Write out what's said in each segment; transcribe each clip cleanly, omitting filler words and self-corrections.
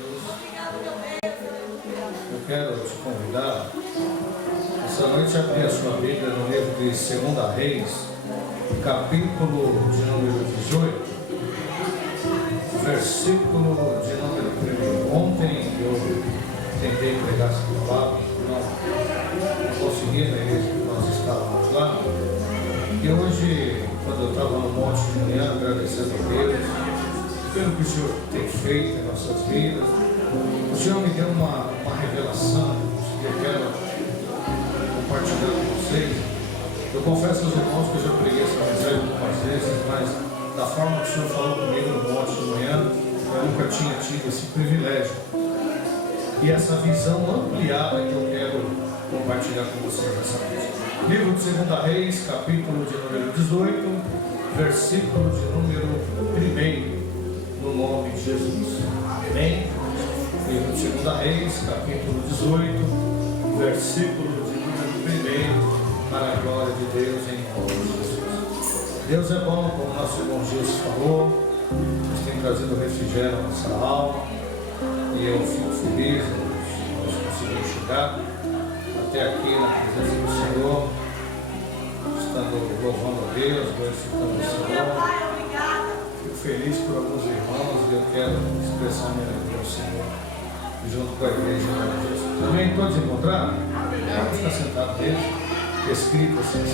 Eu quero te convidar essa noite a abrir a sua Bíblia no livro de 2 Reis, capítulo de número 18, versículo de número 1. Ontem eu tentei pregar essa palavra, não consegui na igreja que nós estávamos lá. E hoje, quando eu estava no monte de manhã, agradecendo a Deus pelo que o Senhor tem feito em nossas vidas, o Senhor me deu uma revelação que eu quero compartilhar com vocês. Eu confesso aos irmãos que eu já preguei essa mensagem algumas vezes, mas da forma que o Senhor falou comigo no monte de manhã, eu nunca tinha tido esse privilégio. E essa visão ampliada que eu quero compartilhar com vocês nessa noite. Livro de 2 Reis, capítulo de número 18, versículo de número 1, no nome de Jesus. Amém? Livro de 2 Reis, capítulo 18, versículo de número 1, para a glória de Deus, em nome de Jesus. Deus é bom, como nosso irmão Jesus falou, nos tem trazido refrigério à nossa alma, e eu fico feliz de nós conseguirmos chegar até aqui na presença do Senhor, estando louvando a Deus, glorificando o Senhor. Fico feliz por alguns irmãos e eu quero expressar minha alegria ao Senhor, junto com a igreja de Jesus. Amém? Todos encontraram? Vamos ficar sentados mesmo, escrito assim.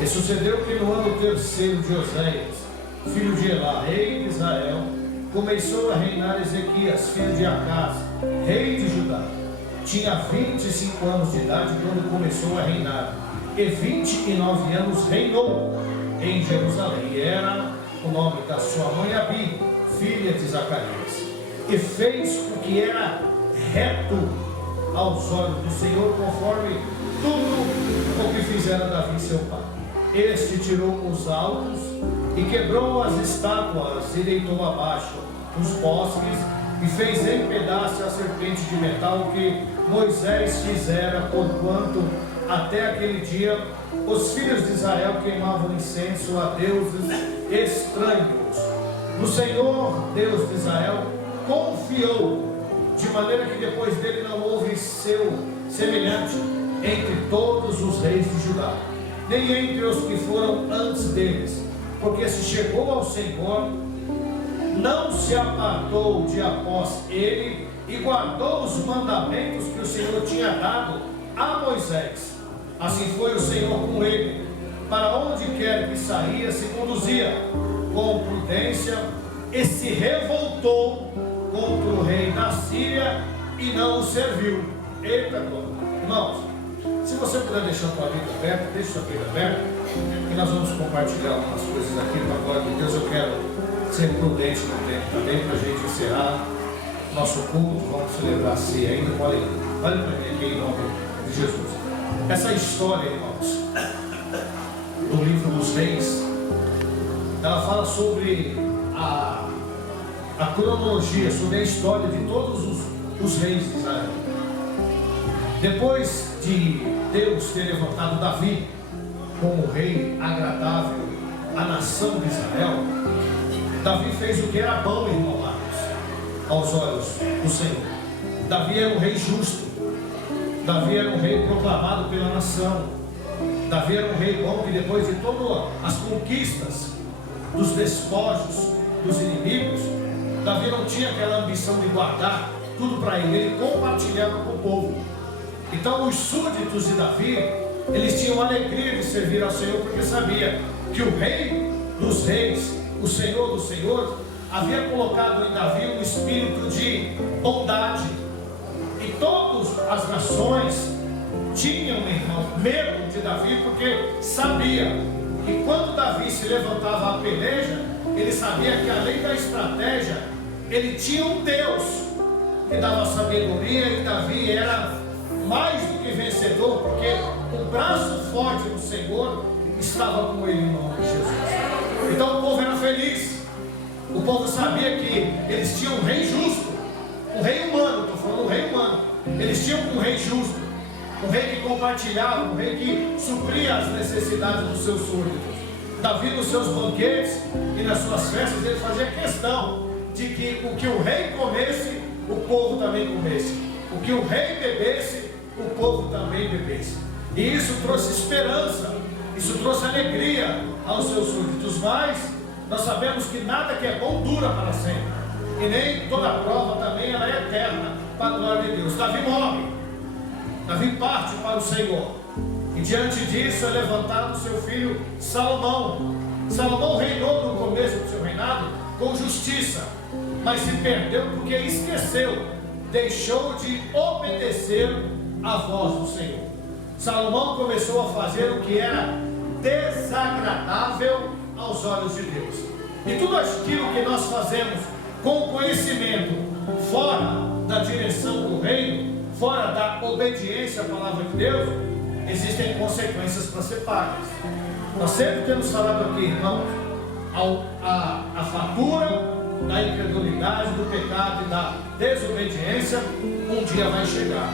E sucedeu que no ano terceiro de Oséias, filho de Elá, rei de Israel, começou a reinar Ezequias, filho de Acaz, rei de Judá. Tinha 25 anos de idade quando começou a reinar, e 29 anos reinou em Jerusalém. E era o nome da sua mãe Abi, filha de Zacarias. E fez o que era reto aos olhos do Senhor, conforme tudo o que fizera Davi seu pai. Este tirou os altos e quebrou as estátuas e deitou abaixo os bosques e fez em pedaços a serpente de metal que Moisés fizera, porquanto até aquele dia os filhos de Israel queimavam incenso a deuses estranhos. O Senhor, Deus de Israel, confiou, de maneira que depois dele não houve seu semelhante entre todos os reis de Judá, nem entre os que foram antes deles, porque se chegou ao Senhor, não se apartou de após ele e guardou os mandamentos que o Senhor tinha dado a Moisés. Assim foi o Senhor com ele, para onde quer que saía, se conduzia com prudência, e se revoltou contra o rei da Síria e não o serviu. Eita glória! Irmãos, se você puder deixar a tua Bíblia aberta, deixa a sua Bíblia aberta, e nós vamos compartilhar algumas coisas aqui para a glória de Deus. Eu quero ser prudente no tempo também, para a gente encerrar nosso culto. Vamos celebrar a ceia ainda. Olha para mim aqui em nome de Jesus. Essa história, irmãos, do livro dos reis, ela fala sobre a cronologia, sobre a história de todos os reis de Israel. Depois de Deus ter levantado Davi como rei agradável à nação de Israel, Davi fez o que era bom, irmão Marcos, aos olhos do Senhor. Davi era um rei justo. Davi era um rei proclamado pela nação. Davi era um rei bom que, depois de todas as conquistas, dos despojos, dos inimigos, Davi não tinha aquela ambição de guardar tudo para ele, ele compartilhava com o povo. Então os súditos de Davi, eles tinham alegria de servir ao Senhor, porque sabia que o rei dos reis, o Senhor do Senhor, havia colocado em Davi um espírito de bondade. E todas as nações tinham, irmão, medo de Davi, porque sabia que quando Davi se levantava a peleja, ele sabia que além da estratégia, ele tinha um Deus que dava sabedoria, e Davi era mais do que vencedor, porque o braço forte do Senhor estava com ele em nome de Jesus. Então o povo era feliz. O povo sabia que eles tinham um rei justo, um rei humano, estou falando um rei humano. Eles tinham um rei justo, um rei que compartilhava, um rei que supria as necessidades dos seus súditos. Davi, nos seus banquetes e nas suas festas, ele fazia questão de que o que o rei comesse, o povo também comesse. O que o rei bebesse, o povo também bebesse. E isso trouxe esperança, isso trouxe alegria aos seus súditos. Mas nós sabemos que nada que é bom dura para sempre, e nem toda prova também ela é eterna, para a glória de Deus. Davi morre, Davi parte para o Senhor, e diante disso é levantado seu filho Salomão. Salomão reinou no começo do seu reinado com justiça, mas se perdeu porque esqueceu, deixou de obedecer à voz do Senhor. Salomão começou a fazer o que era desagradável aos olhos de Deus. E tudo aquilo que nós fazemos com conhecimento, fora da direção do reino, fora da obediência à palavra de Deus, existem consequências para ser pagas. Nós sempre temos falado aqui, irmãos, a fatura da incredulidade, do pecado e da desobediência, um dia vai chegar.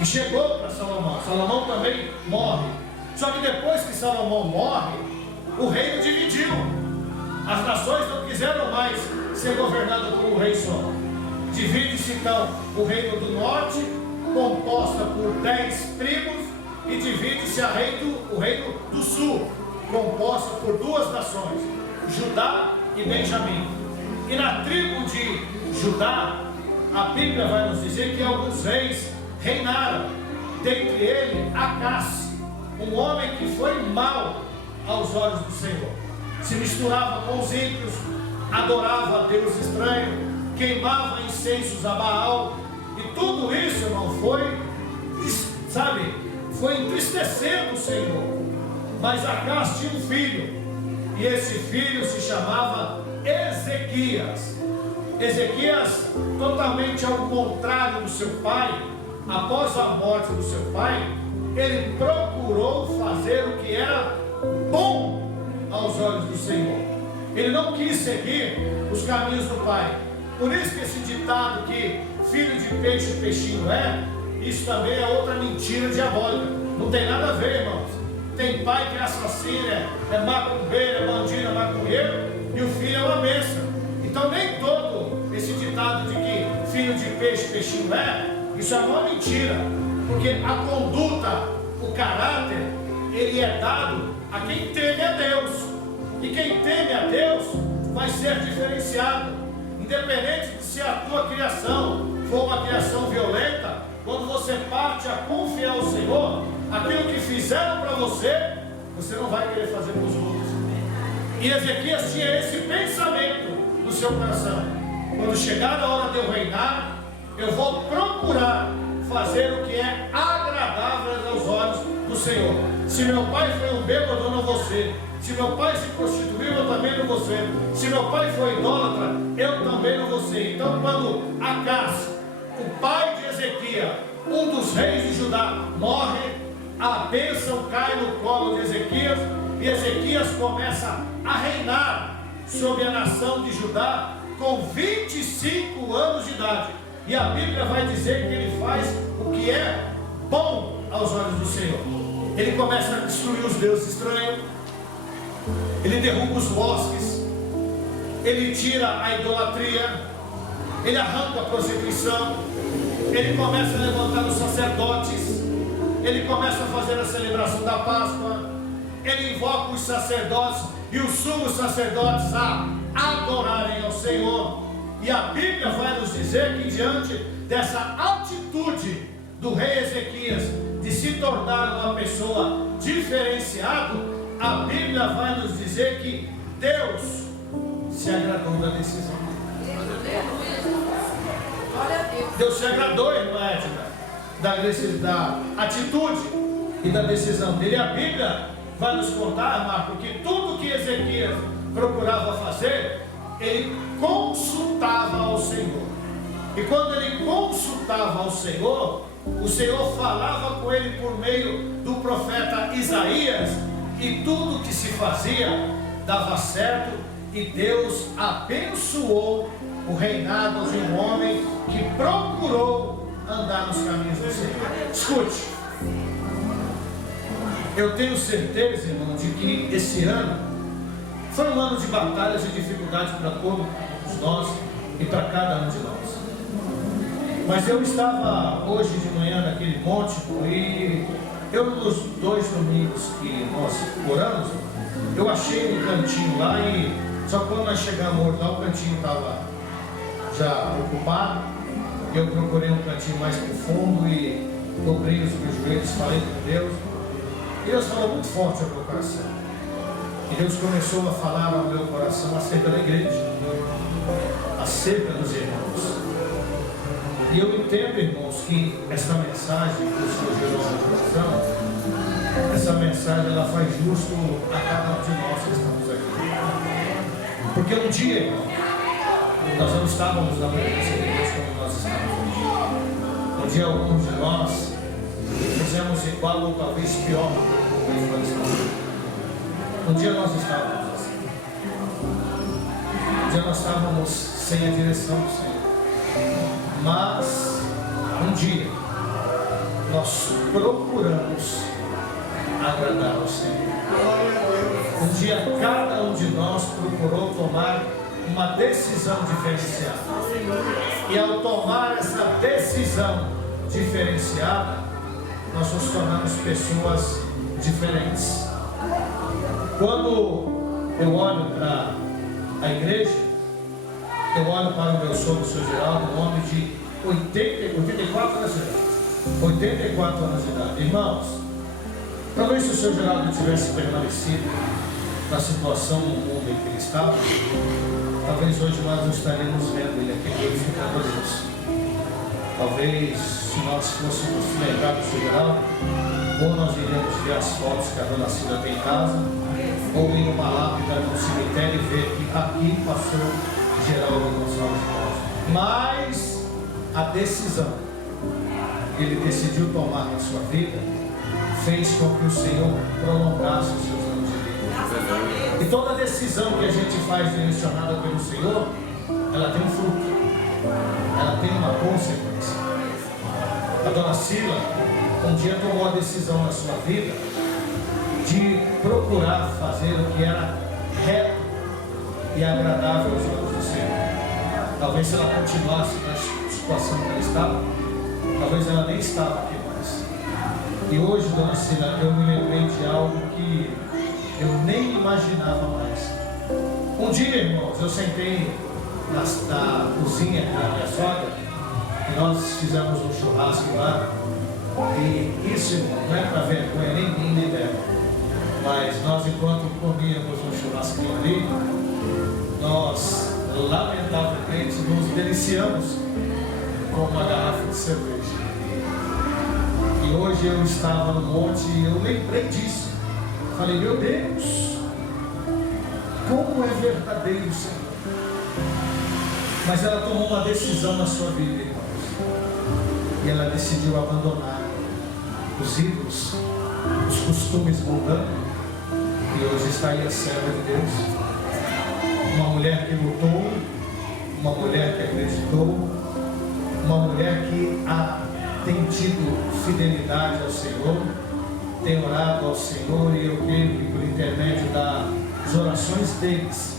E chegou para Salomão. Salomão também morre. Só que depois que Salomão morre, o reino dividiu. As nações não quiseram mais ser governadas por um rei só. Divide-se então o reino do norte, composta por 10 tribos, e divide-se o reino do sul, composta por 2 nações, Judá e Benjamim. E na tribo de Judá, a Bíblia vai nos dizer que alguns reis reinaram, dentre eles Acás, um homem que foi mau aos olhos do Senhor, se misturava com os ímpios, adorava a Deus estranho, queimava incensos a Baal, e tudo isso, irmão, foi entristecendo o Senhor. Mas Acás tinha um filho, e esse filho se chamava Ezequias. Ezequias, totalmente ao contrário do seu pai, após a morte do seu pai, ele procurou fazer o que era bom aos olhos do Senhor. Ele não quis seguir os caminhos do pai. Por isso que esse ditado que filho de peixe, peixinho é, isso também é outra mentira diabólica. Não tem nada a ver, irmãos. Tem pai que é assassino, é macumbeiro, é bandido, é maconheiro, e o filho é uma bênção. Então nem todo esse ditado de que filho de peixe, peixinho é, isso é uma mentira. Porque a conduta, o caráter, ele é dado a quem teme a Deus. E quem teme a Deus vai ser diferenciado. Independente de se a tua criação for uma criação violenta, quando você parte a confiar ao Senhor, aquilo que fizeram para você, você não vai querer fazer para os outros. E Ezequias tinha esse pensamento no seu coração: quando chegar a hora de eu reinar, eu vou procurar fazer o que é agradável aos olhos do Senhor. Se meu pai foi um bêbado, eu não vou ser. Se meu pai se prostituiu, eu também não vou ser. Se meu pai foi idólatra, eu também não vou ser. Então, quando Acás, o pai de Ezequias, um dos reis de Judá, morre, a bênção cai no colo de Ezequias, e Ezequias começa a reinar sobre a nação de Judá com 25 anos de idade. E a Bíblia vai dizer que ele faz o que é bom aos olhos do Senhor. Ele começa a destruir os deuses estranhos, ele derruba os bosques, ele tira a idolatria, ele arranca a prostituição, ele começa a levantar os sacerdotes, ele começa a fazer a celebração da Páscoa, ele invoca os sacerdotes e os sumos sacerdotes a adorarem ao Senhor. E a Bíblia vai nos dizer que diante dessa atitude do rei Ezequias de se tornar uma pessoa diferenciada, a Bíblia vai nos dizer que Deus se agradou da decisão. Deus se agradou, irmã Edna, da atitude e da decisão dele. A Bíblia vai nos contar, Marco, que tudo que Ezequias procurava fazer, ele consultava ao Senhor. E quando ele consultava ao Senhor, o Senhor falava com ele por meio do profeta Isaías, e tudo que se fazia dava certo, e Deus abençoou o reinado de um homem que procurou andar nos caminhos do Senhor. Escute, eu tenho certeza, irmão, de que esse ano foi um ano de batalhas e dificuldades para todos nós e para cada um de nós. Mas eu estava hoje de manhã naquele monte e eu, nos 2 domingos que nós oramos, eu achei um cantinho lá e só quando nós chegamos lá o cantinho estava já ocupado. Eu procurei um cantinho mais profundo e dobrei os meus joelhos, falei com Deus. E Deus falou muito forte ao meu coração. E Deus começou a falar ao meu coração acerca da igreja, acerca dos irmãos. E eu entendo, irmãos, que essa mensagem que o Senhor gerou no meu coração, essa mensagem ela faz justo a cada um de nós que estamos aqui. Porque um dia, irmão, nós não estávamos na presença de Deus como nós estamos hoje. Um dia alguns de nós fizemos igual ou talvez pior do que nós estamos. Um dia nós estávamos assim. Um dia nós estávamos sem a direção do Senhor. Mas um dia nós procuramos agradar ao Senhor. Um dia cada um de nós procurou tomar uma decisão diferenciada. E ao tomar essa decisão diferenciada, nós nos tornamos pessoas diferentes. Quando eu olho para a igreja, eu olho para o meu sogro, o Sr. Geraldo, um homem de 84 anos de idade. 84 anos de idade. Irmãos, talvez se o Sr. Geraldo tivesse permanecido na situação no mundo em que ele estava, talvez hoje nós não estaríamos vendo ele aqui glorificando a Deus. Talvez se nós fôssemos lembrar do Sr. Geraldo, ou nós iríamos ver as fotos que a dona Cida tem em casa, ou ir numa lápida no cemitério e ver que aqui passou Geraldo Gonçalves Costa. Mas a decisão que ele decidiu tomar na sua vida fez com que o Senhor prolongasse os seus anos de vida. E toda decisão que a gente faz direcionada pelo Senhor, ela tem um fruto, ela tem uma consequência. A dona Cila um dia tomou a decisão na sua vida de procurar fazer o que era reto e agradável aos olhos do Senhor. Talvez se ela continuasse na situação que ela estava, talvez ela nem estava aqui mais. E hoje, dona Cila, eu me lembrei de algo que eu nem imaginava mais. Um dia, irmãos, eu sentei na cozinha da minha sogra e nós fizemos um churrasco lá. E isso, irmão, não é para vergonha nem mim nem dela, mas nós, enquanto comíamos um churrasquinho ali, nós lamentavelmente nos deliciamos com uma garrafa de cerveja. E hoje eu estava no monte e eu lembrei disso. Falei, meu Deus, como é verdadeiro o Senhor. Mas ela tomou uma decisão na sua vida, irmãos. E ela decidiu abandonar os ídolos, os costumes mundanos. E hoje está aí a serva de Deus. Uma mulher que lutou, uma mulher que acreditou, uma mulher que tem tido fidelidade ao Senhor, tem orado ao Senhor, e eu creio que por intermédio das orações deles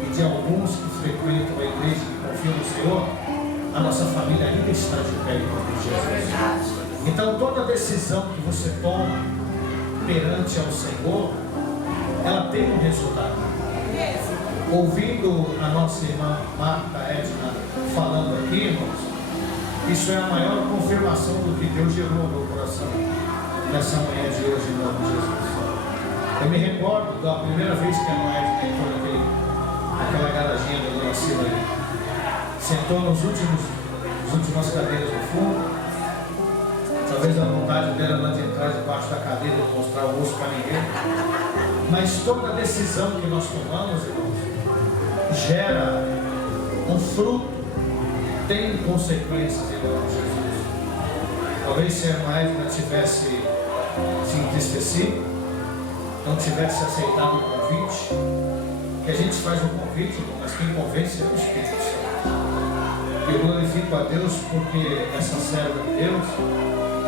e de alguns que frequentam a igreja e confiam no Senhor, a nossa família ainda está de pé em nome de Jesus. Então toda decisão que você toma perante ao Senhor, ela tem um resultado. Ouvindo a nossa irmã Marta Edna falando aqui, irmãos, isso é a maior confirmação do que Deus gerou no meu coração nessa manhã de hoje, em nome de Jesus. Eu me recordo da primeira vez que a irmã Edna entrou naquela garaginha da dona Cila ali. Sentou nas últimas cadeiras no fundo. Talvez a vontade dela lá de entrar debaixo da cadeira e mostrar o osso para ninguém. Mas toda decisão que nós tomamos, irmãos, gera um fruto, tem consequências em nome de Jesus. Talvez se a irmã Edna tivesse se entristecido, não tivesse aceitado o convite, que a gente faz um convite, mas quem convence é o Espírito Santo. Eu glorifico a Deus porque essa serva de Deus,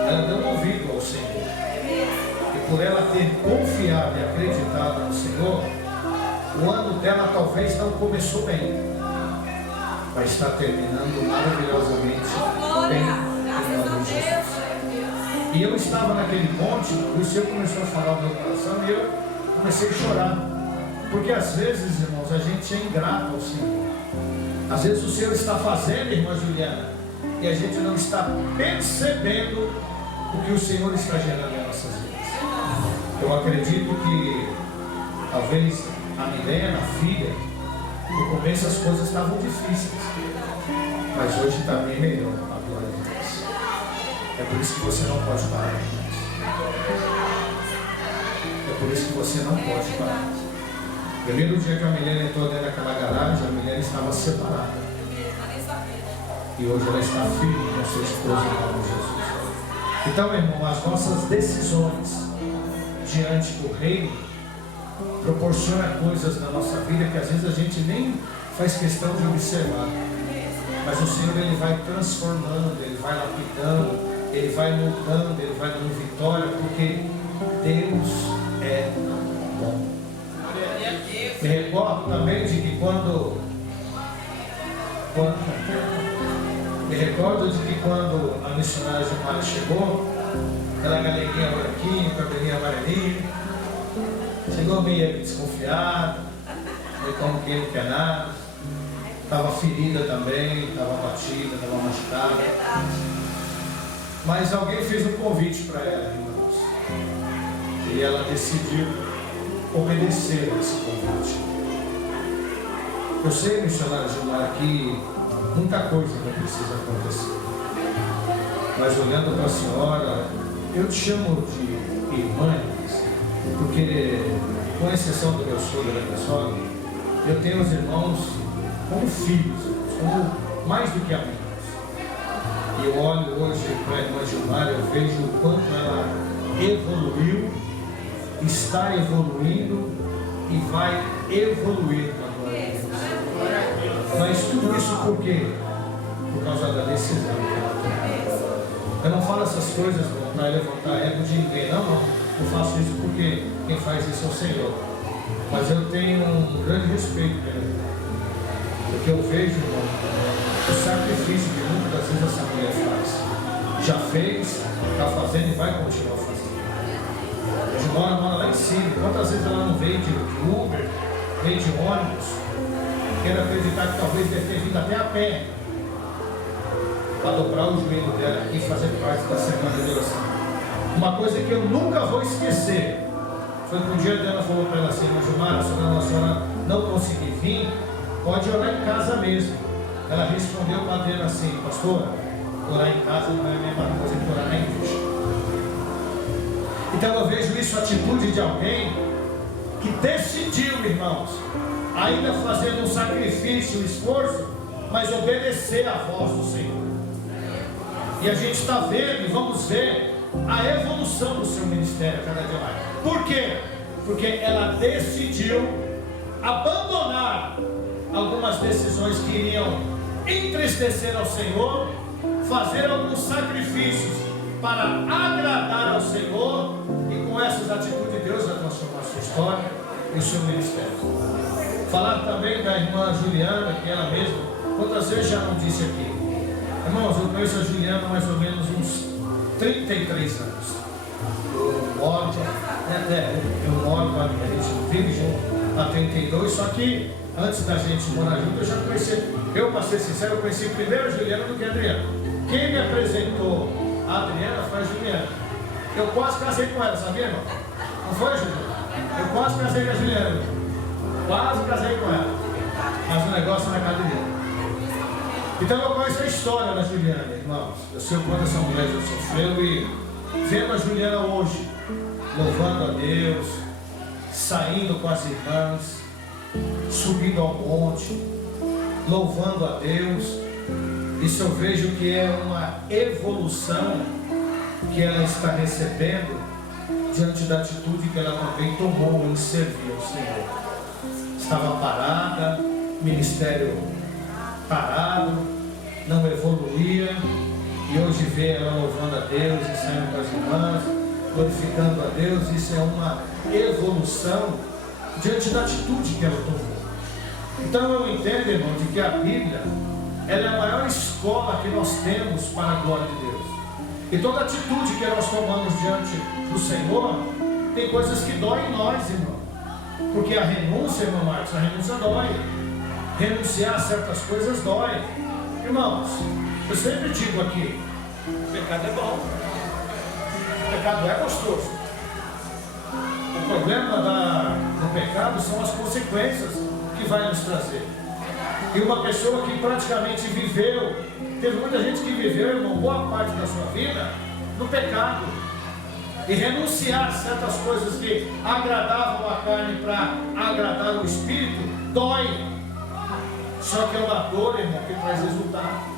ela deu ouvido ao Senhor. E por ela ter confiado e acreditado no Senhor, o ano dela talvez não começou bem, mas está terminando maravilhosamente bem E eu estava naquele monte, e o Senhor começou a falar no meu coração, e eu comecei a chorar. Porque às vezes, irmãos, a gente é ingrato ao Senhor. Às vezes o Senhor está fazendo, irmã Juliana, e a gente não está percebendo o que o Senhor está gerando em nossas vidas. Eu acredito que talvez a Milena, a filha, no começo as coisas estavam difíceis, mas hoje está bem melhor, a glória de Deus. É por isso que você não pode parar. É por isso que você não pode parar. Primeiro dia que a Milena entrou dentro daquela garagem, a Milena estava separada. E hoje ela está firme com seu esposo em nome de Jesus. Então, irmão, as nossas decisões diante do reino proporcionam coisas na nossa vida que às vezes a gente nem faz questão de observar. Mas o Senhor, Ele vai transformando, Ele vai lapidando, Ele vai mudando, Ele vai dando vitória, porque Deus é bom. Me recordo também de que quando a missionária Gilmara chegou, aquela galeguinha branquinha, cabelinho amarelinho, chegou meio desconfiada, meio como quem não quer nada, estava ferida também, estava batida, estava machucada. Mas alguém fez um convite para ela, irmãos, e ela decidiu obedecer a esse convite. Eu sei, missionária Gilmara, que muita coisa não precisa acontecer, mas olhando para a senhora, eu te chamo de irmã, porque, com exceção do meu sogro e da minha sogra, eu tenho os irmãos como filhos, como mais do que amigos. E eu olho hoje para a irmã Gilmara, eu vejo o quanto ela evoluiu, está evoluindo e vai evoluir na glória de Deus. Mas tudo isso por quê? Por causa da decisão que ela tomou. Eu não falo essas coisas para levantar ego de ninguém, não. Eu faço isso porque quem faz isso é o Senhor. Mas eu tenho um grande respeito por ele. Porque eu vejo, irmão, o sacrifício que muitas das vezes essa mulher faz. Já fez, está fazendo e vai continuar fazendo. Ela mora lá em cima. Quantas vezes ela não veio de Uber, veio de ônibus? Quero acreditar que talvez deve ter vindo até a pé para dobrar o joelho dela e fazer parte da semana de oração. Uma coisa que eu nunca vou esquecer foi que um dia dela falou para ela assim: mas Gilmara, se a senhora não conseguir vir, pode orar em casa mesmo. Ela respondeu para a Adriana assim: pastor, orar em casa não é a mesma coisa que orar na igreja. Então eu vejo isso, a atitude de alguém que decidiu, irmãos, ainda fazendo um sacrifício, um esforço, mas obedecer à voz do Senhor. E a gente está vendo e vamos ver a evolução do seu ministério cada dia mais. Por quê? Porque ela decidiu abandonar algumas decisões que iriam entristecer ao Senhor, fazer alguns sacrifícios para agradar ao Senhor, e com essas atitudes Deus vai transformar a sua história e o seu ministério. Falar também da irmã Juliana, que ela mesma, quantas vezes já não disse aqui. Irmãos, eu conheço a Juliana há mais ou menos uns 33 anos. Eu moro com a gente vive junto há 32, só que antes da gente morar junto, eu já conheci, eu para ser sincero, eu conheci primeiro a Juliana do que a Adriana. Quem me apresentou a Adriana foi a Juliana. Eu quase casei com ela, sabia, irmão? Não foi, Juliana? Eu quase casei com a Juliana. Quase casei com ela. Mas o negócio na casa dele. Então eu conheço a história da Juliana, irmãos. Eu sei o quanto essa mulher já sofreu, e vendo a Juliana hoje, louvando a Deus, saindo com as irmãs, subindo ao monte, louvando a Deus, isso eu vejo que é uma evolução que ela está recebendo diante da atitude que ela também tomou em servir ao Senhor. Estava parada, ministério parado, não evoluía, e hoje vê ela louvando a Deus e saindo com as irmãs, glorificando a Deus. Isso é uma evolução diante da atitude que ela tomou. Então eu entendo, irmão, de que a Bíblia, ela é a maior escola que nós temos para a glória de Deus. E toda atitude que nós tomamos diante do Senhor, tem coisas que doem em nós, irmão. Porque a renúncia, irmão Marcos, a renúncia dói. Renunciar a certas coisas dói. Irmãos, eu sempre digo aqui, o pecado é bom. O pecado é gostoso. O problema do pecado são as consequências que vai nos trazer. E uma pessoa que praticamente viveu, teve muita gente que viveu, irmão, boa parte da sua vida no pecado. E renunciar a certas coisas que agradavam a carne para agradar o Espírito, dói. Só que é uma dor, irmão, que traz resultado.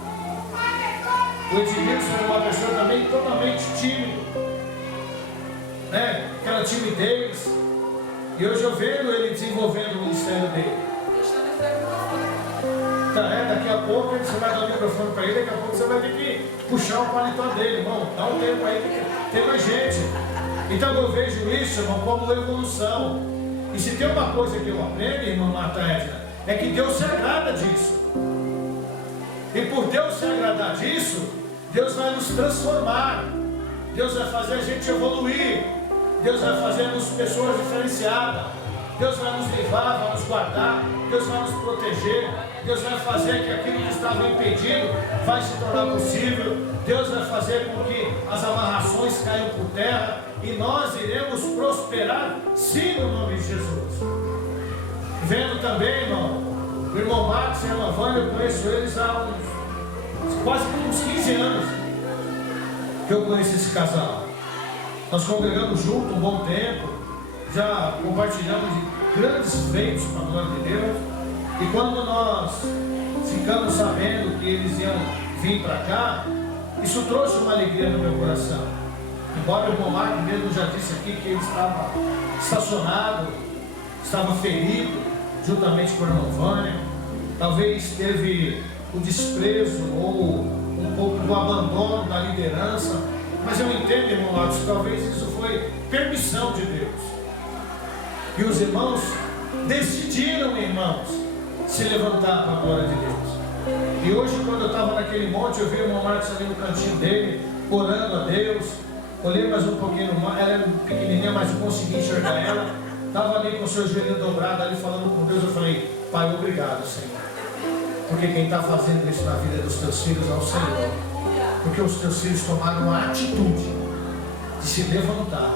O Edmilson era uma pessoa também totalmente tímido, né? Aquela timidez. E hoje eu vejo ele desenvolvendo o ministério dele. Daqui a pouco você vai dar o microfone para ele, daqui a pouco você vai ter que puxar o paletó dele, irmão. Dá um tempo aí, tem mais gente. Então eu vejo isso, irmão, como evolução. E se tem uma coisa que eu aprendo, irmão Marta Edna, é que Deus se agrada disso. E por Deus se agradar disso, Deus vai nos transformar. Deus vai fazer a gente evoluir. Deus vai fazer-nos pessoas diferenciadas. Deus vai nos livrar, vai nos guardar. Deus vai nos proteger. Deus vai fazer que aquilo que estava impedido vai se tornar possível. Deus vai fazer com que as amarrações caiam por terra. E nós iremos prosperar, sim, no nome de Jesus. Vendo também, irmão, o irmão Marcos e a irmã Vânia, eu conheço eles há quase uns 15 anos que eu conheci esse casal. Nós congregamos juntos um bom tempo, já compartilhamos de grandes feitos para a glória de Deus. E quando nós ficamos sabendo que eles iam vir para cá, isso trouxe uma alegria no meu coração. Embora o irmão Marcos mesmo já disse aqui que ele estava estacionado, estava ferido, juntamente com a irmã Vânia, talvez teve o desprezo ou um pouco do abandono da liderança, mas eu entendo, irmão Marcos, talvez isso foi permissão de Deus. E os irmãos decidiram, irmãos, se levantar para a glória de Deus. E hoje, quando eu estava naquele monte, eu vi o irmão Marcos ali no cantinho dele, orando a Deus. Olhei mais um pouquinho, ela era pequenininha, mas eu consegui enxergar ela. Estava ali com o seu joelho dobrado, ali falando com Deus. Eu falei, Pai, obrigado, Senhor. Porque quem está fazendo isso na vida dos teus filhos é o Senhor. Porque os teus filhos tomaram a atitude de se levantar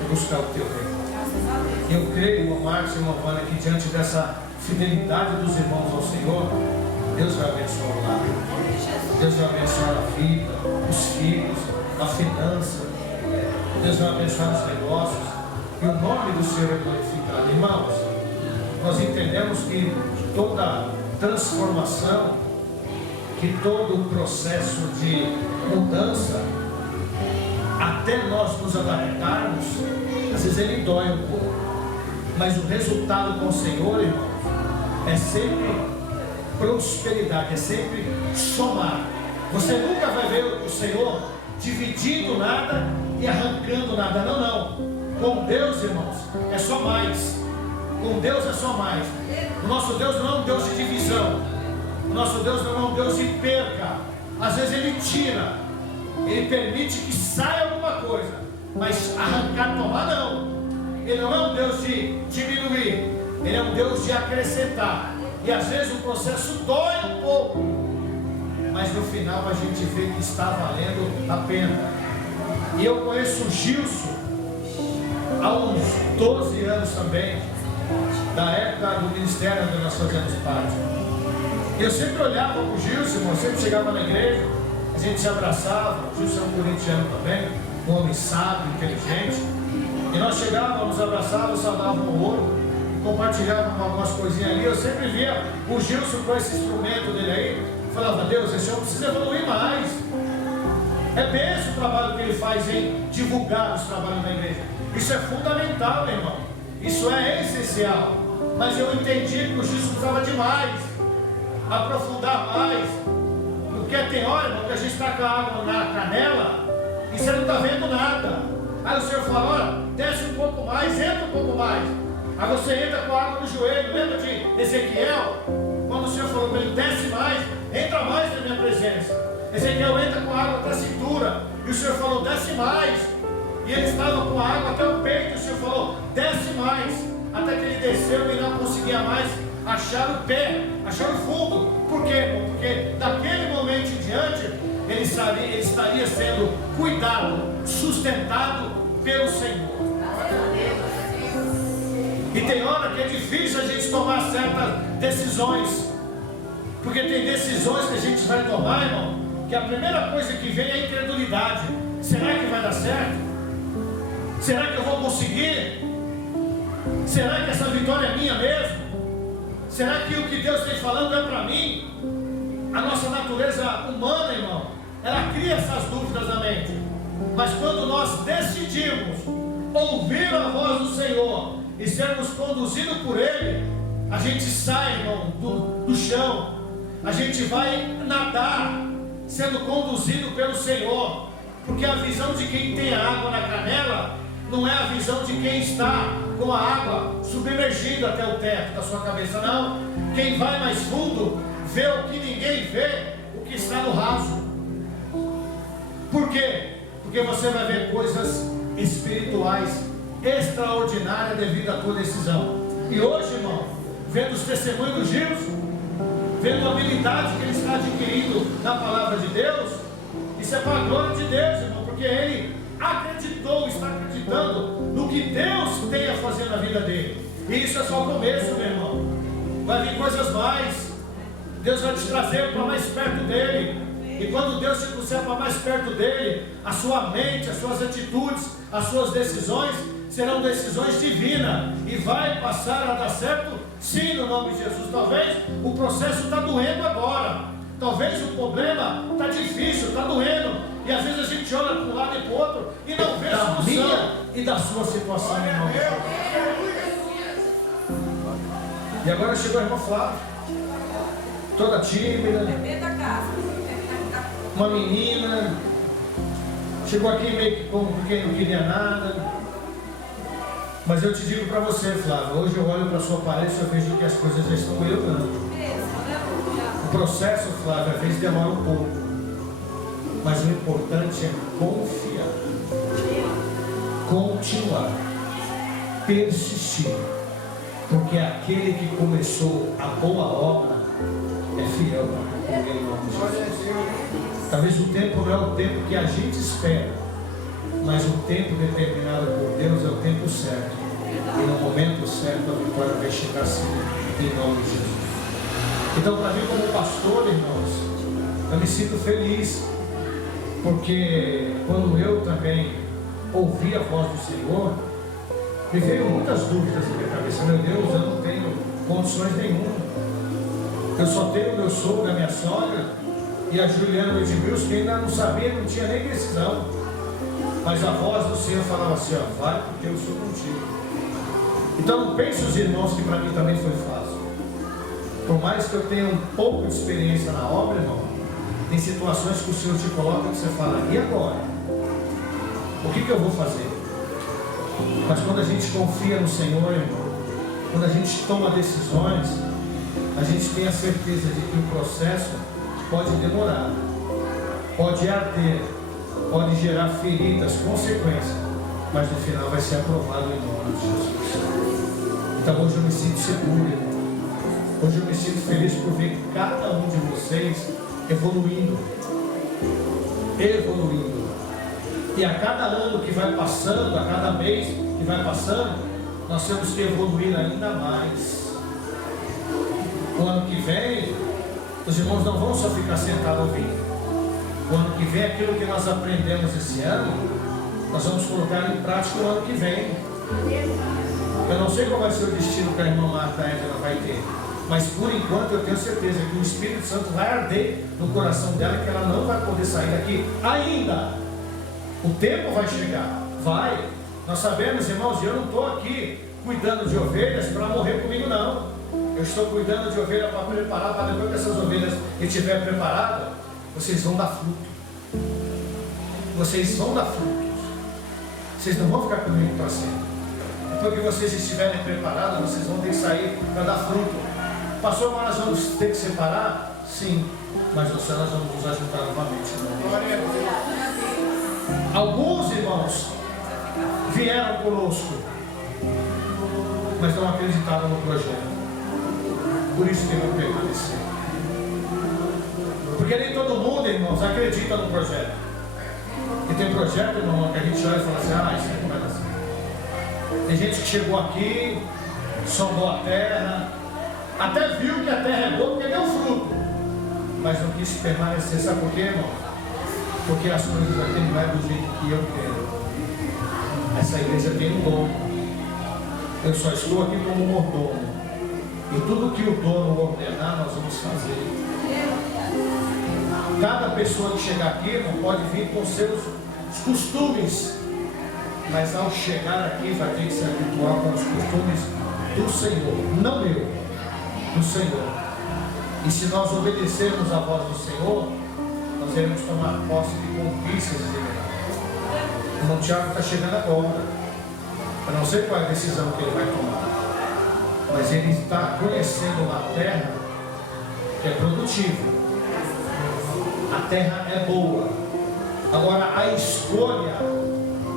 e buscar o teu reino. Eu creio, irmão Marcos e irmã Vânia, que diante dessa fidelidade dos irmãos ao Senhor, Deus vai abençoar o lar. Deus vai abençoar a vida, os filhos, a finança. Deus vai abençoar os negócios. E o nome do Senhor é glorificado. Irmãos, nós entendemos que toda transformação, que todo o processo de mudança, até nós nos adaptarmos, às vezes ele dói um pouco. Mas o resultado com o Senhor, irmãos, é sempre prosperidade, é sempre somar. Você nunca vai ver o Senhor dividindo nada e arrancando nada. Não, não. Com Deus, irmãos, é só mais. Com Deus é só mais. O nosso Deus não é um Deus de divisão. O nosso Deus não é um Deus de perca. Às vezes Ele tira, Ele permite que saia alguma coisa, mas arrancar, tomar, não. Ele não é um Deus de diminuir, Ele é um Deus de acrescentar. E às vezes o processo dói um pouco, mas no final a gente vê que está valendo a pena. E eu conheço o Gilson há uns 12 anos também, da época do ministério onde nós fazemos parte. E eu sempre olhava para o Gilson, irmão, sempre chegava na igreja, a gente se abraçava. O Gilson é um corintiano também, um homem sábio, inteligente. E nós chegávamos, abraçávamos, saudávamos o outro, compartilhávamos algumas coisinhas ali. Eu sempre via o Gilson com esse instrumento dele aí, falava, Deus, esse homem precisa evoluir mais. É bem o trabalho que ele faz em divulgar os trabalhos da igreja. Isso é fundamental, meu irmão. Isso é essencial. Mas eu entendi que o Gilson precisava de mais, aprofundar mais. Porque tem hora, irmão, que a gente está com a água na canela e você não está vendo nada. Aí o Senhor fala, olha, desce um pouco mais, entra um pouco mais. Aí você entra com a água no joelho. Lembra de Ezequiel? Quando o Senhor falou para ele, desce mais, entra mais na minha presença. Ezequiel entra com a água até a cintura. e o Senhor falou, desce mais. E ele estava com a água até o peito, o Senhor falou, desce mais. Até que ele desceu e não conseguia mais achar o pé, achar o fundo. Por quê? Porque daquele momento em diante, ele estaria sendo cuidado, sustentado pelo Senhor. E tem hora que é difícil a gente tomar certas decisões, porque tem decisões que a gente vai tomar, irmão, que a primeira coisa que vem é a incredulidade. Será que vai dar certo? Será que eu vou conseguir? Será que essa vitória é minha mesmo? Será que o que Deus tem falando é para mim? A nossa natureza humana, irmão, ela cria essas dúvidas na mente. Mas quando nós decidimos ouvir a voz do Senhor e sermos conduzidos por Ele, a gente sai, irmão, do chão. A gente vai nadar, sendo conduzido pelo Senhor. Porque a visão de quem tem a água na canela não é a visão de quem está com a água submergida até o teto da sua cabeça, não. Quem vai mais fundo vê o que ninguém vê, o que está no raso. Por quê? Porque você vai ver coisas espirituais extraordinárias devido à tua decisão. E hoje, irmão, vendo os testemunhos do Gilson, vendo a habilidade que ele está adquirindo na palavra de Deus, isso é para a glória de Deus, irmão, porque ele acreditou, está acreditando no que Deus tem a fazer na vida dele. E isso é só o começo, meu irmão. Vai vir coisas mais. Deus vai te trazer para mais perto dele. E quando Deus te trouxer para mais perto dele, a sua mente, as suas atitudes, as suas decisões serão decisões divinas. E vai passar a dar certo, sim, no nome de Jesus. Talvez o processo está doendo agora. Talvez o problema está difícil, está doendo. E às vezes a gente olha para um lado e para o outro e não vê a solução minha e da sua situação, irmão. E agora chegou a irmã Flávia, toda tímida, uma menina, chegou aqui meio que como quem não queria nada. Mas eu te digo para você, Flávia, hoje eu olho para a sua parede e eu vejo que as coisas já estão melhorando. O processo, Flávia, às vezes demora um pouco. Mas o importante é confiar, continuar, persistir, porque aquele que começou a boa obra é fiel para cumprir em nome de Jesus. Talvez o tempo não é o tempo que a gente espera, mas o tempo determinado por Deus é o tempo certo, e no momento certo a vitória vai chegar sim, em nome de Jesus. Então, para mim, como pastor, irmãos, eu me sinto feliz. Porque quando eu também ouvi a voz do Senhor, me veio muitas dúvidas na minha cabeça. Meu Deus, eu não tenho condições nenhuma. Eu só tenho meu sogro, a minha sogra e a Juliana Edmilson, que ainda não sabia, não tinha nem decisão. Mas a voz do Senhor falava assim, ó, vai porque eu sou contigo. Então não pense os irmãos que para mim também foi fácil. Por mais que eu tenha um pouco de experiência na obra, irmão, tem situações que o Senhor te coloca que você fala, e agora? O que eu vou fazer? Mas quando a gente confia no Senhor, irmão, quando a gente toma decisões, a gente tem a certeza de que o processo pode demorar, pode arder, pode gerar feridas, consequências, mas no final vai ser aprovado em nome de Jesus. Então hoje eu me sinto seguro, irmão. Hoje eu me sinto feliz por ver cada um de vocês evoluindo. E a cada ano que vai passando, a cada mês que vai passando, nós temos que evoluir ainda mais. O ano que vem, os irmãos não vão só ficar sentados ouvindo. O ano que vem, aquilo que nós aprendemos esse ano, nós vamos colocar em prática o ano que vem. Eu não sei qual vai ser o destino que a irmã Marta Ângela vai ter. Mas por enquanto eu tenho certeza que o Espírito Santo vai arder no coração dela, que ela não vai poder sair daqui ainda. O tempo vai chegar, vai. Nós sabemos, irmãos, e eu não estou aqui cuidando de ovelhas para morrer comigo, não. Eu estou cuidando de ovelhas para preparar, para depois que essas ovelhas estiverem preparadas, vocês vão dar fruto. Vocês vão dar frutos. Vocês não vão ficar comigo para sempre. Depois que vocês estiverem preparados, vocês vão ter que sair para dar fruto. Pastor, mas nós vamos ter que separar? Sim, mas nós vamos nos ajudar novamente. Alguns irmãos vieram conosco, mas não acreditaram no projeto. Por isso que não permaneceram. Porque nem todo mundo, irmãos, acredita no projeto. E tem projeto, irmão, que a gente olha e fala assim: isso não vai dar certo. Tem gente que chegou aqui, sondou a terra, até viu que a terra é boa porque deu fruto, mas não quis permanecer. Sabe por quê, irmão? Porque as coisas aqui não é do jeito que eu quero. Essa igreja tem um dono. Eu só estou aqui como mordomo. E tudo que o dono ordenar, nós vamos fazer. Cada pessoa que chegar aqui não pode vir com seus costumes, mas ao chegar aqui vai ter que se habituar com os costumes do Senhor, não meu, do Senhor. E se nós obedecermos à voz do Senhor, nós iremos tomar posse de conquistas de verdade. O irmão Tiago está chegando agora. Eu não sei qual é a decisão que ele vai tomar, mas ele está conhecendo uma terra que é produtiva. A terra é boa. Agora a escolha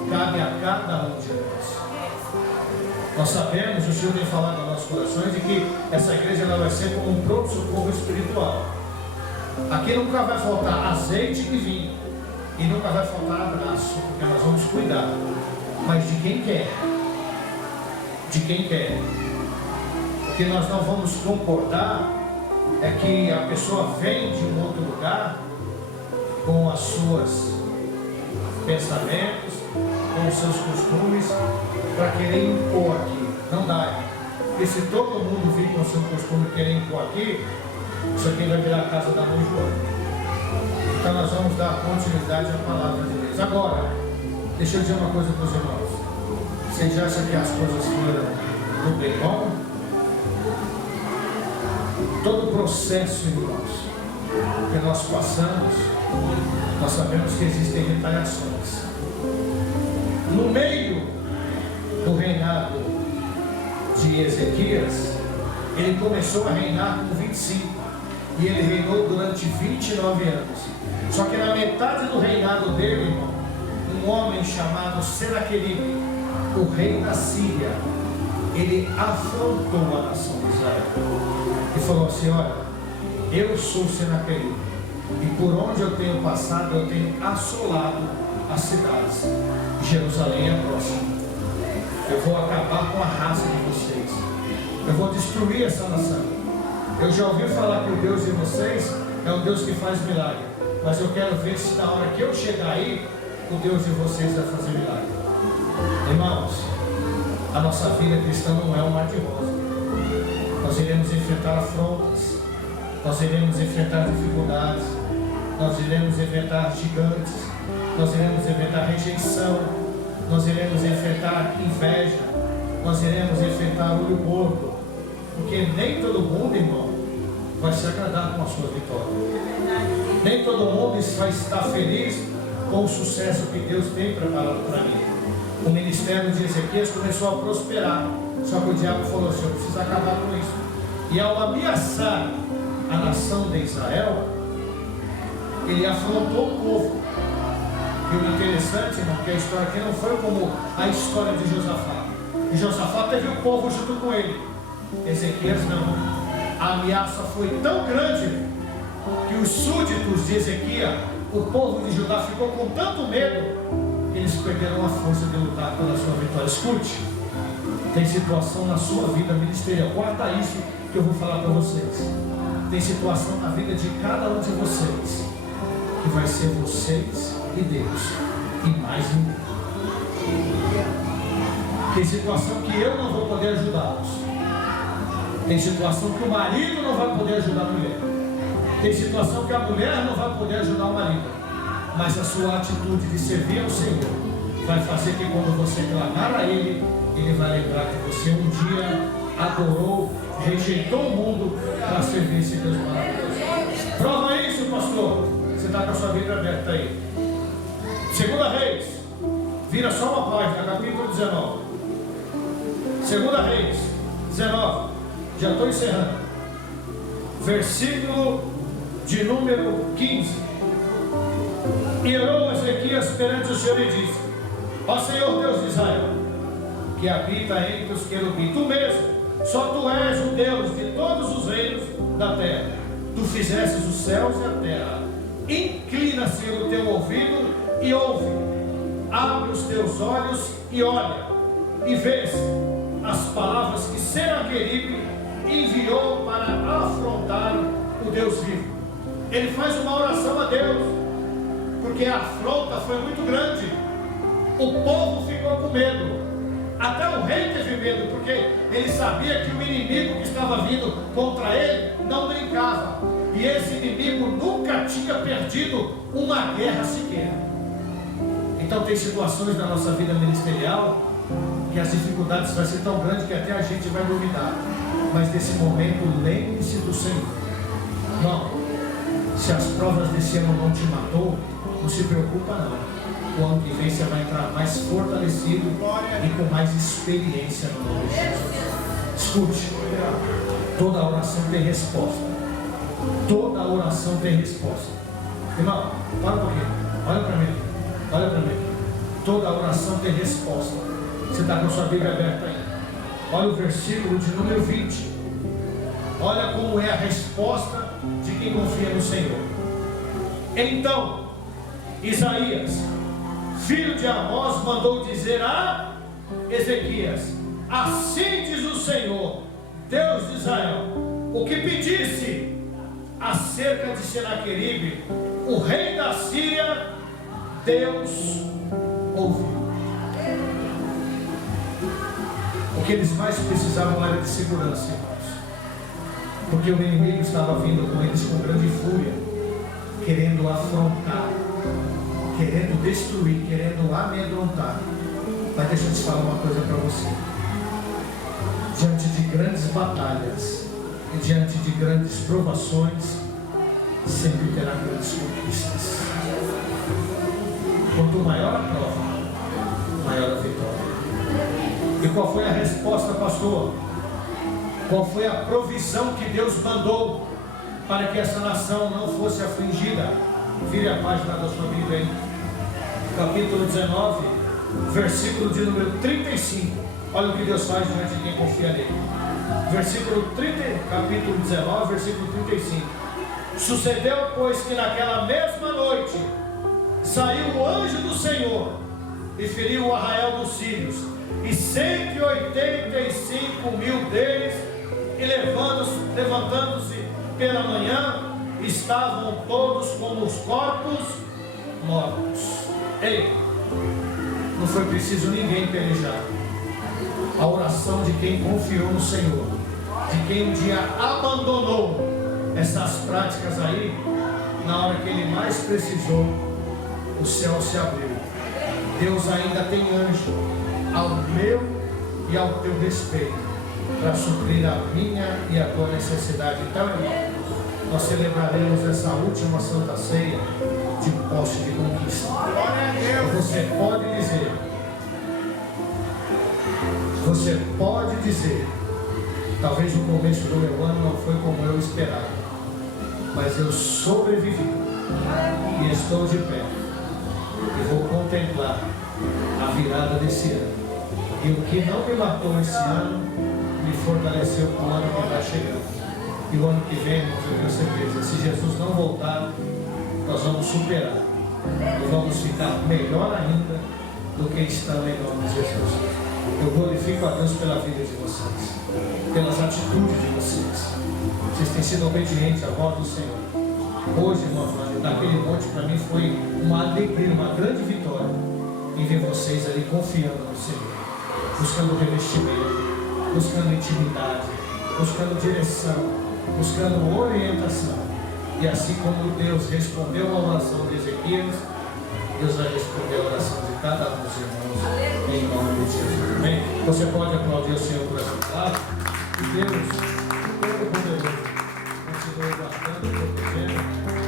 cabe a cada um de nós. Nós sabemos, o Senhor tem falado aos nossos corações, de que essa igreja ela vai ser como um pronto-socorro espiritual. Aqui nunca vai faltar azeite e vinho, e nunca vai faltar abraço, porque nós vamos cuidar. Mas de quem quer? De quem quer? O que nós não vamos concordar é que a pessoa vem de um outro lugar com as suas pensamentos, com os seus costumes, para querer impor aqui. Não dá. Porque se todo mundo vir com o seu costume e querer impor aqui, isso aqui vai virar a casa da mãe João. Então nós vamos dar continuidade à palavra de Deus. Agora, deixa eu dizer uma coisa para os irmãos. Vocês acham que as coisas foram do bem bom? Todo o processo, irmãos, que nós passamos, nós sabemos que existem retaliações. No meio do reinado de Ezequias, ele começou a reinar com 25 e ele reinou durante 29 anos. Só que na metade do reinado dele, irmão, um homem chamado Senaqueribe, o rei da Síria, ele afrontou a nação de Israel e falou assim: olha, eu sou Senaqueribe, e por onde eu tenho passado, eu tenho assolado as cidades. Jerusalém é próxima. Eu vou acabar com a raça de vocês. Eu vou destruir essa nação. Eu já ouvi falar que o Deus de vocês é um Deus que faz milagre, mas eu quero ver se na hora que eu chegar aí, o Deus de vocês vai fazer milagre. Irmãos, a nossa vida cristã não é um mar de rosa. Nós iremos enfrentar afrontas, nós iremos enfrentar dificuldades, nós iremos enfrentar gigantes, nós iremos enfrentar rejeição, nós iremos enfrentar inveja, nós iremos enfrentar olho gordo, porque nem todo mundo, irmão, vai se agradar com a sua vitória. Nem todo mundo vai estar feliz com o sucesso que Deus tem preparado para mim. O ministério de Ezequias começou a prosperar, só que o diabo falou assim: eu preciso acabar com isso. E ao ameaçar a nação de Israel, ele afrontou o povo. E o interessante, irmão, que a história aqui não foi como a história de Josafá. E Josafá teve o povo junto com ele. Ezequias não. A ameaça foi tão grande que os súditos de Ezequias, o povo de Judá, ficou com tanto medo que eles perderam a força de lutar pela sua vitória. Escute, tem situação na sua vida ministerial, guarda isso que eu vou falar para vocês. Tem situação na vida de cada um de vocês que vai ser vocês e Deus, e mais ninguém. Tem situação que eu não vou poder ajudá-los. Tem situação que o marido não vai poder ajudar a mulher. Tem situação que a mulher não vai poder ajudar o marido. Mas a sua atitude de servir ao Senhor vai fazer que quando você clamar a Ele, Ele vai lembrar que você um dia adorou, rejeitou o mundo para servir esse Deus maravilhoso. Prova isso, pastor. Você está com a sua Bíblia aberta aí. 2 Reis, vira só uma página, capítulo 19. 2 Reis 19, já estou encerrando. Versículo de número 15. E orou Ezequias perante o Senhor e disse: ó Senhor Deus de Israel, que habita entre os querubins, tu mesmo, só tu és o Deus de todos os reinos da terra. Tu fizestes os céus e a terra. Inclina, Senhor, o teu ouvido e ouve. Abre os teus olhos e olha, e vês as palavras que Senaqueribe enviou para afrontar o Deus vivo. Ele faz uma oração a Deus, porque a afronta foi muito grande. O povo ficou com medo. Até o rei teve medo, porque ele sabia que o inimigo que estava vindo contra ele não brincava. E esse inimigo nunca tinha perdido uma guerra sequer. Então tem situações na nossa vida ministerial que as dificuldades vão ser tão grandes que até a gente vai duvidar. Mas nesse momento, lembre-se do Senhor. Não, se as provas desse ano não te matou, não se preocupa não. O ano que vem você vai entrar mais fortalecido e com mais experiência no nome de Jesus. Escute, toda oração tem resposta. Toda oração tem resposta. Irmão, para um pouquinho, olha para mim, olha para mim. Toda oração tem resposta. Você está com a sua Bíblia aberta aí. Olha o versículo de número 20. Olha como é a resposta de quem confia no Senhor. Então, Isaías, filho de Amós, mandou dizer a Ezequias: assim diz o Senhor, Deus de Israel, o que pedisse acerca de Senaqueribe, o rei da Síria, Deus ouviu. O que eles mais precisavam era de segurança, irmãos, porque o inimigo estava vindo com eles com grande fúria, querendo afrontar, querendo destruir, querendo amedrontar. Mas deixa eu te falar uma coisa para você. Diante de grandes batalhas e diante de grandes provações, sempre terá grandes conquistas. Quanto maior a prova, maior a vitória. E qual foi a resposta, pastor? Qual foi a provisão que Deus mandou para que essa nação não fosse afligida? Vire a página da sua Bíblia aí. Capítulo 19, versículo de número 35. Olha o que Deus faz diante de quem confia nele. Versículo 30, capítulo 19, versículo 35. Sucedeu, pois, que naquela mesma noite saiu o anjo do Senhor e feriu o arraial dos sírios, e 185.000 deles, e levantando-se pela manhã, estavam todos como os corpos mortos. Ei, não foi preciso ninguém pelejar. A oração de quem confiou no Senhor, de quem um dia abandonou essas práticas aí, na hora que ele mais precisou, o céu se abriu. Deus ainda tem anjo ao meu e ao teu respeito, para suprir a minha e a tua necessidade. Então, irmão, nós celebraremos essa última Santa Ceia de posse de conquista. Você pode dizer, talvez o começo do meu ano não foi como eu esperava, mas eu sobrevivi e estou de pé e vou contemplar a virada desse ano. E o que não me matou esse ano me fortaleceu para o ano que vai chegando. E o ano que vem, irmãos, eu tenho certeza, se Jesus não voltar, nós vamos superar e vamos ficar melhor ainda do que estamos em nome de Jesus. Eu glorifico a Deus pela vida de vocês, pelas atitudes de vocês. Vocês têm sido obedientes à voz do Senhor. Hoje, irmão Flávio, naquele monte, para mim foi uma alegria, uma grande vitória em ver vocês ali confiando no Senhor, buscando revestimento, buscando intimidade, buscando direção, buscando orientação. E assim como Deus respondeu a oração de Ezequias, Deus vai responder a oração de cada um dos irmãos, em nome de Jesus. Amém? Você pode aplaudir o Senhor por essa palavra. E Deus, todo poderoso, continue guardando e protegendo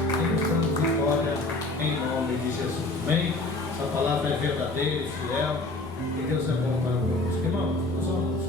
e nos dando vitória em nome de Jesus. Amém? Essa palavra é verdadeira e fiel, e Deus é bom para conosco. Irmãos, nós vamos